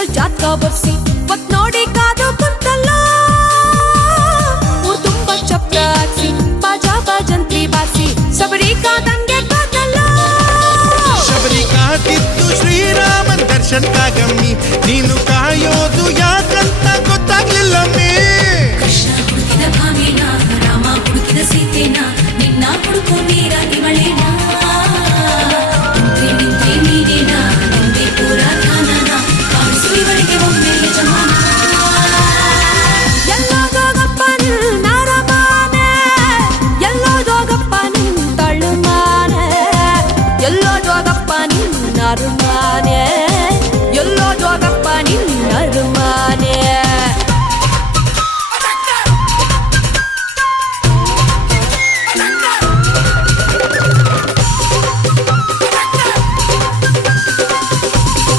ಮಕ್ಕಳ ಜಾತಕ ಬರ್ಸಿ ಒತ್ ನೋಡಿ ಕಾದು ಕುಂತಲ್ಲ ಊರ್ ತುಂಬ ಚಪ್ರ ಹಾಕ್ಸಿ ಬಾಜಾ ಬಾಜಂತ್ರಿ ಬಾರಿಸಿ ಶಬರಿ ಕಾದಂಗೆ ಕಾದಲ್ಲ ಶಬರಿ ಕಾದಿದ್ದು ಶ್ರೀರಾಮನ್ ದರ್ಶನ್ಕಾಗಮ್ಮಿ ನೀನು ಕಾಯೋದು ಯಾಕಂತ ಗೊತ್ತಾಗ್ಲಿಲ್ಲಮ್ಮಿ ಕೃಷ್ಣ ಹುಡುಕಿದ ಭಾಮಿನ ರಾಮ ಹುಡುಕಿದ ಸೀತೆನ ನಿನ್ನ ಹುಡುಕೋ ನೀರಾಗಿ